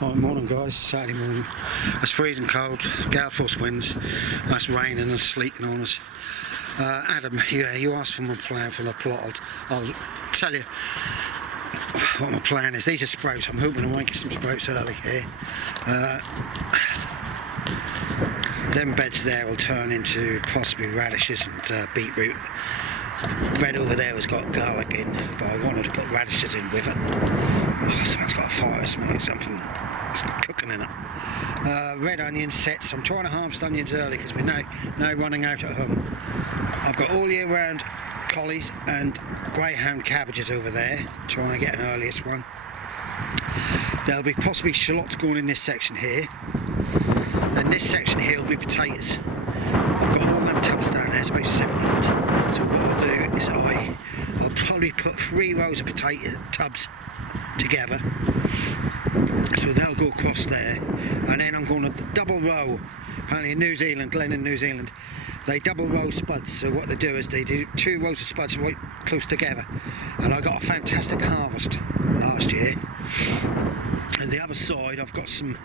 Right, morning guys, Saturday morning. It's freezing cold, gale force winds, that's raining and sleeting on us. Adam, you asked for my plan for the plot. I'll tell you what my plan is. These are sprouts. I'm hoping to make some sprouts early here. Them beds there will turn into possibly radishes and beetroot. The bed over there has got garlic in, but I wanted to put radishes in with it. Oh, someone's got a fire, it smells like something cooking in it. Red onion sets. I'm trying to harvest onions early because we're now running out at home. I've got all year round collies and greyhound cabbages over there, trying to get an earliest one. There'll be possibly shallots going in this section here. Then this section here will be potatoes. I've got all them tubs down there, it's about 700. So what I'll do is I'll probably put 3 rows of potato tubs together. So they'll go across there. And then I'm going to double row. Apparently in New Zealand, Glen in New Zealand, they double row spuds. So what they do is they do 2 rows of spuds right close together. And I got a fantastic harvest last year. And the other side I've got some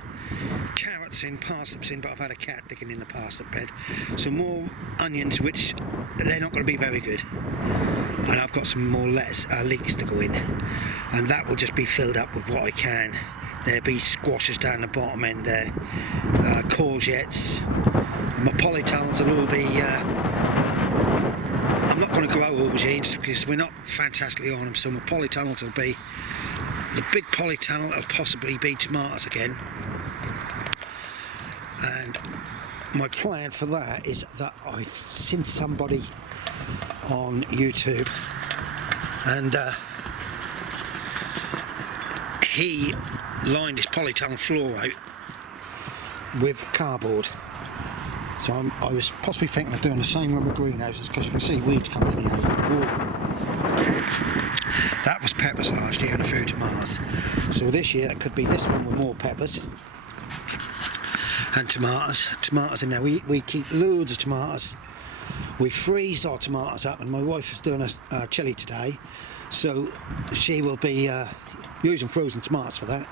carrots in, parsnips in, but I've had a cat digging in the parsnip bed. Some more onions, which they're not going to be very good. And I've got some more lettuce, leeks to go in. And that will just be filled up with what I can. There'll be squashes down the bottom end there, courgettes. And my polytunnels will all be... I'm not going to grow aubergines because we're not fantastically on them, so my polytunnels will be... The big polytunnel will possibly be tomatoes again. And my plan for that is that I've seen somebody on YouTube and he lined his polytunnel floor out with cardboard. So I was possibly thinking of doing the same with my greenhouses because you can see weeds coming in here with the water. That was peppers last year and a few tomatoes. So this year it could be this one with more peppers and tomatoes. Tomatoes in there. We keep loads of tomatoes. We freeze our tomatoes up, and my wife is doing a chilli today, so she will be using frozen tomatoes for that.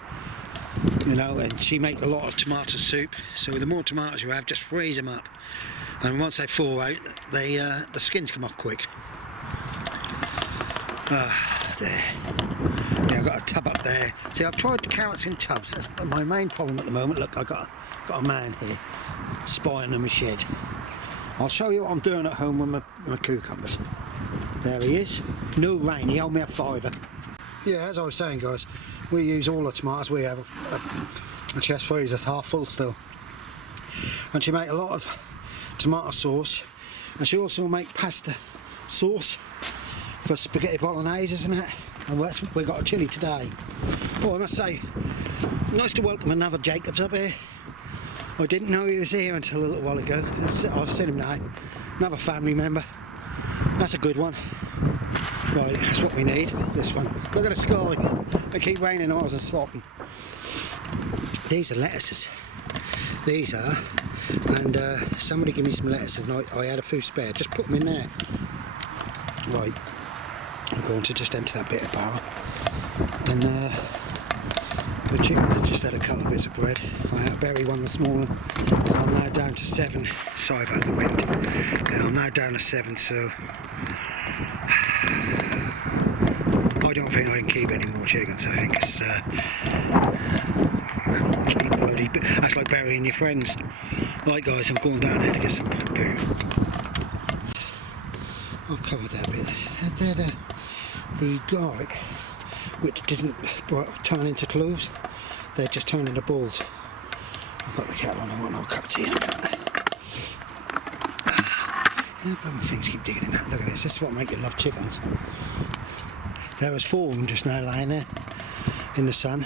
You know, and she makes a lot of tomato soup. So the more tomatoes you have, just freeze them up, and once they thaw out, they the skins come off quick. There. Yeah, I've got a tub up there. See, I've tried carrots in tubs. That's my main problem at the moment. Look, I've got a man here spying on my shed. I'll show you what I'm doing at home with my cucumbers. There he is. No rain. He owed me a £5. Yeah, as I was saying, guys, we use all the tomatoes. We have a chest freezer that's half full still. And she make a lot of tomato sauce, and she also make pasta sauce for spaghetti bolognese, isn't it? And we've got a chilli today. Oh, I must say, nice to welcome another Jacobs up here. I didn't know he was here until a little while ago. I've seen him now. Another family member. That's a good one. Right, that's what we need, this one. Look at the sky. They keep raining on us and slopping. These are lettuces. These are. And somebody give me some lettuces, and I had a few spare. Just put them in there. Right. I'm going to just empty that bit of barrel. And the chickens have just had a couple of bits of bread. I had a berry one this morning, so I'm now down to 7. Sorry about the wind. Yeah, I'm now down to 7, so I don't think I can keep any more chickens. I think it's that's like burying your friends. Right, guys, I'm going down there to get some poo. I've covered that bit. They're the garlic, which didn't turn into cloves. They're just turned into balls. I've got the kettle on. I want another cup of tea in a minute. Yeah, things keep digging in that. Look at this. This is what makes you love chickens. There was 4 of them just now lying there in the sun.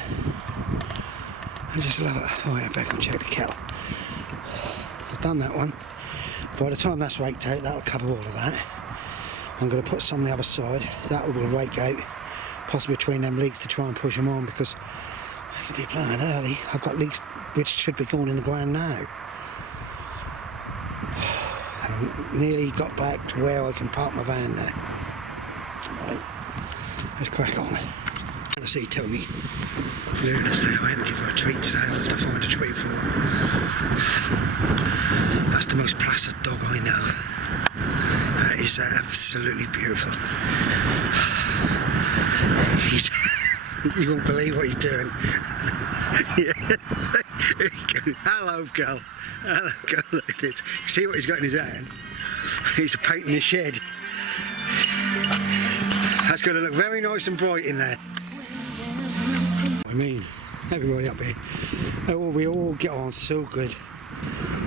I just love it. Oh, yeah, back and check the kettle. I've done that one. By the time that's raked out, that'll cover all of that. I'm going to put some on the other side. That will rake out, possibly between them leeks to try and push them on, because I could be planting early. I've got leeks which should be going in the ground now. And I've nearly got back to where I can park my van there. Right, let's crack on. I see Tony. There, let's do it. Give her a try. treat today. I'll have to find a treat for him. That's the most placid dog I know. That is absolutely beautiful. He's you won't believe what he's doing. Hello girl. Hello girl, look at this. See what he's got in his hand? He's painting the shed. That's going to look very nice and bright in there. I mean, everybody up here, we all get on so good.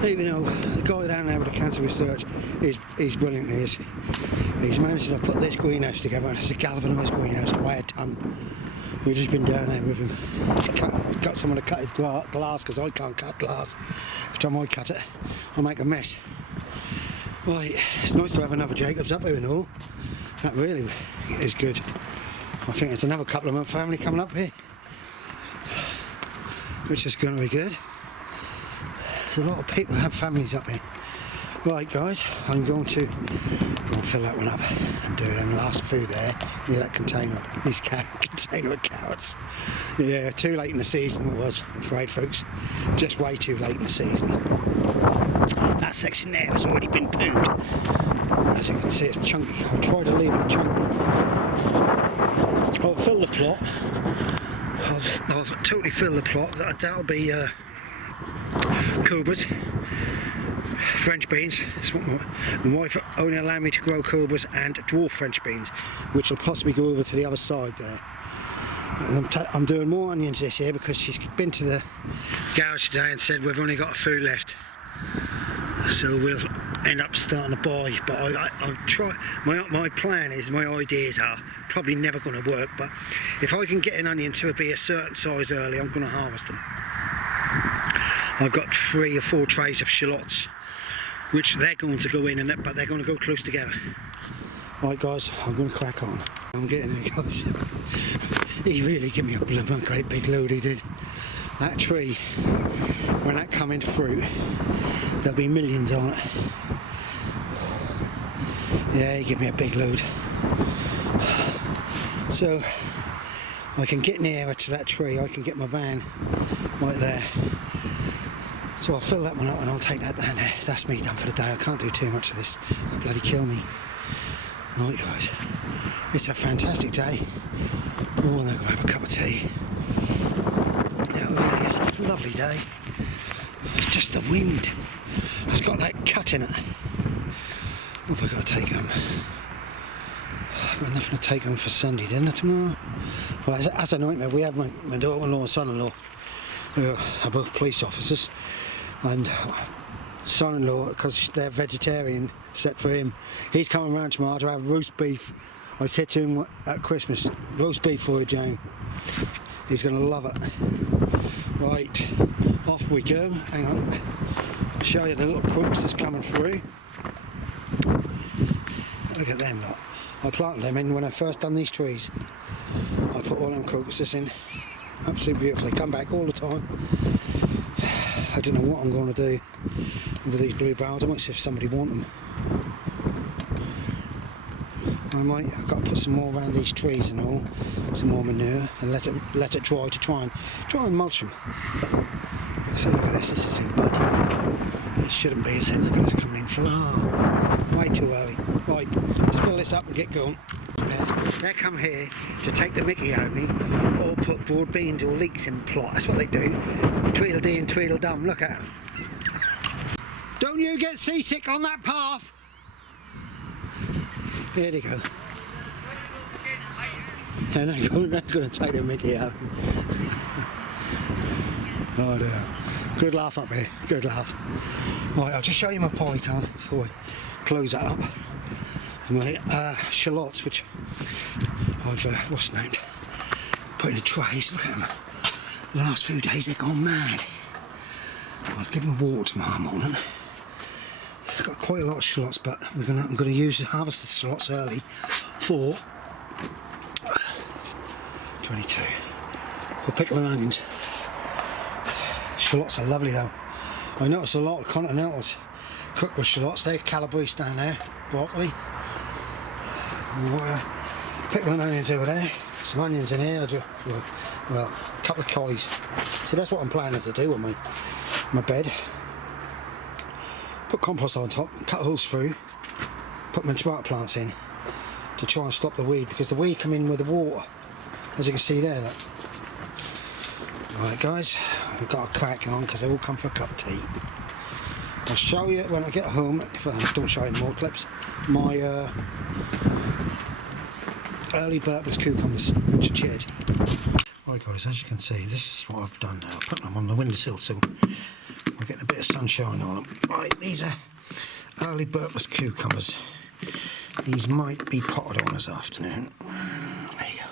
Even though the guy down there with the cancer research is brilliant. He's managed to put this greenhouse together, and it's a galvanised greenhouse, it weighs a ton. We've just been down there with him. He's got someone to cut his glass because I can't cut glass. Every time I cut it, I make a mess. Right, it's nice to have another Jacobs up here and all. That really is good. I think there's another couple of my family coming up here, which is going to be good. There's a lot of people who have families up here. Right guys, I'm going to go and fill that one up and do them last few there near that container, this container of carrots. Yeah, too late in the season it was, I'm afraid folks. Just way too late in the season. That section there has already been pooed. As you can see, it's chunky. I'll try to leave it chunky. I'll fill the plot. I'll totally fill the plot. That'll be cobras, French beans. My wife only allowed me to grow cobras and dwarf French beans, which will possibly go over to the other side there. I'm doing more onions this year because she's been to the garage today and said we've only got a few left. So we'll end up starting to buy, but I'll try. My plan is, my ideas are probably never going to work, but if I can get an onion to be a certain size early, I'm going to harvest them. I've got 3 or 4 trays of shallots, which they're going to go in, but they're going to go close together. Right guys, I'm going to crack on. I'm getting there guys. He really gave me a blooming great big load, he did. That tree, when that come into fruit, there'll be millions on it. Yeah, he gave me a big load. So I can get nearer to that tree, I can get my van right there. So I'll fill that one up and I'll take that down there. That's me done for the day. I can't do too much of this. It'll bloody kill me. Right guys, it's a fantastic day. Oh, I'm going to have a cup of tea. It really is a lovely day. It's just the wind. It's got that cut in it. What have I got to take home? I've got nothing to take home for Sunday, didn't I, tomorrow? Well, as a nightmare, we have my daughter-in-law and son-in-law who are both police officers, and son-in-law, because they're vegetarian, except for him, he's coming round tomorrow to have roast beef. I said to him at Christmas, roast beef for you, Jane. He's going to love it. Right, off we go. Hang on, I'll show you the little crooks that's coming through. Look at them lot. I planted them in when I first done these trees. I put all them crocuses in. Absolutely beautiful. They come back all the time. I don't know what I'm going to do with these blue barrels. I might see if somebody want them. I've got to put some more around these trees and all, some more manure, and let it dry to try and mulch them. So look at this is in bud. It shouldn't be, is it? Look at this coming in flower. Way too early. Right, let's fill this up and get going. They come here to take the mickey out of me, or put broad beans or leeks in the plot. That's what they do. Tweedledee and Tweedledum, look at them. Don't you get seasick on that path! Here they go. And they're going to take the mickey out. Oh dear. Good laugh up here, good laugh. Right, I'll just show you my polytunnel before I close that up. And my shallots, which I've, what's named, put in the trays. Look at them. The last few days they've gone mad. I'll give them a water tomorrow morning. I've got quite a lot of shallots, but I'm going to harvest the shallots early for 22 for pickling onions. Shallots are lovely though. I noticed a lot of continentals cooked with shallots. They're calabrese down there, broccoli, pickling onions over there. Some onions in here. well, a couple of collies. So that's what I'm planning to do on my bed. Put compost on top, cut holes through, put my tomato plants in to try and stop the weed, because the weed come in with the water, as you can see there. Look. Right guys, I've got a crack on because they all come for a cup of tea. I'll show you when I get home, if I don't show any more clips, my early Burtman's cucumbers, which are chilled. Right guys, as you can see, this is what I've done now. I put them on the windowsill so we're getting a bit of sunshine on them. Right, these are early Burtman's cucumbers. These might be potted on this afternoon. There you go.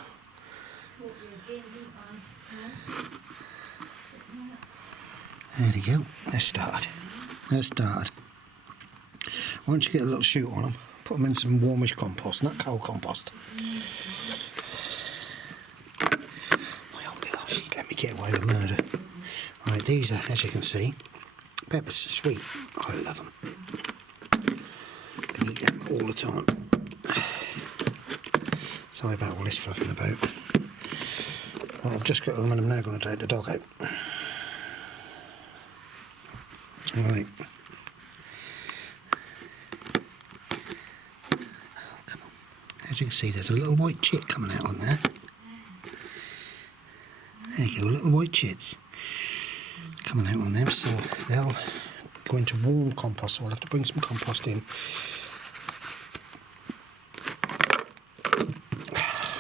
There you go. They're started. They're started. Once you get a little shoot on them, put them in some warmish compost, not cold compost. Let me get away with murder. Right, these are, as you can see, peppers are sweet. I love them. Can eat them all the time. Sorry about all this fluffing about. Well, I've just got home and I'm now going to take the dog out. Right. Oh, come on. As you can see, there's a little white chit coming out on there. There you go, little white chits coming out on them, so they'll go into warm compost, so I'll have to bring some compost in.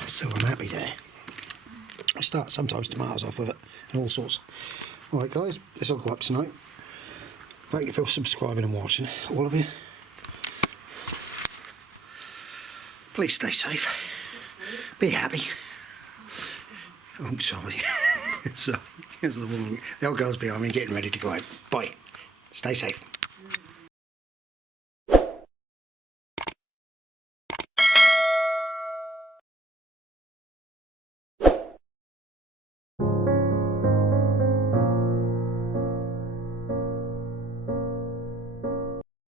So I'm happy there. I start sometimes tomatoes off with it and all sorts. Alright guys, this will go up tonight. Thank you for subscribing and watching, all of you. Please stay safe. Be happy. Oh, sorry. So, here's the woman. The old girl's behind me getting ready to go out. Bye. Stay safe.